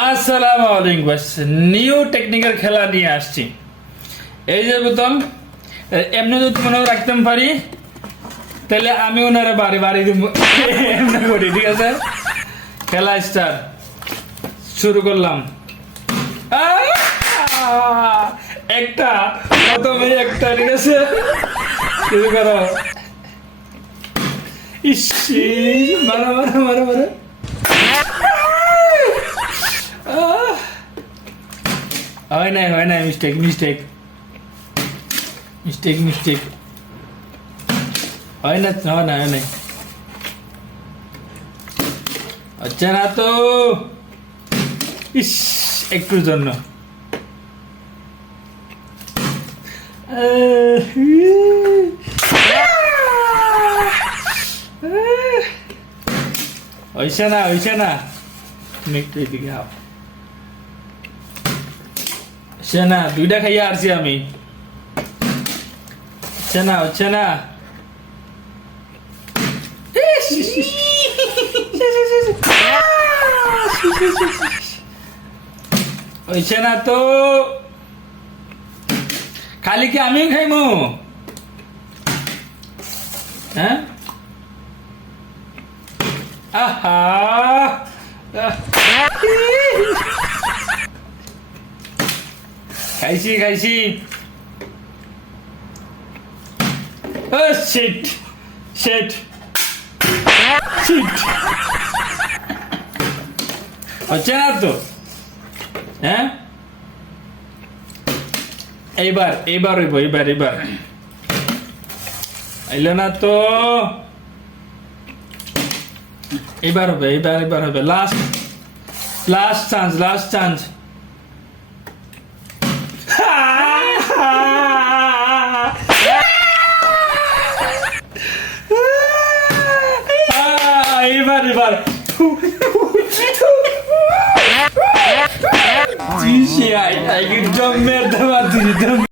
আসসালামু আলাইকুম বাস new technical খেলা নিয়ে আসছি। এই যে বোতল এমনি যদি মনে রাখতে পারি তাহলে আমি ওনারা বাড়ি বাড়ি দিব এমনি করি। ঠিক আছে, খেলা স্টার্ট শুরু করলাম। একটা প্রথমে একটা, ঠিক আছে, শুরু করো। ইস, মারো মারো মারো মারো। হয় নাই মিস্টেক মিস্টেক মিস্টেক মিস্টেক হয় না হয় নাই, হচ্ছে না তো। ইস, একটুর জন্য হইছে না তুমি একটু এদিকে আও। হচ্ছে না, দুইটা খাইয়া আসছি আমি। হচ্ছে না হইছে না তো, খালি কি আমি খাইমু? হ্যাঁ, আহা খাইছি। শিট শিট শিট, হচ্ছে না তো। হ্যাঁ, এইবার হইব, এইবার আইল না তো। এইবার হবে লাস্ট চান্স। এইবার একদম মেরতে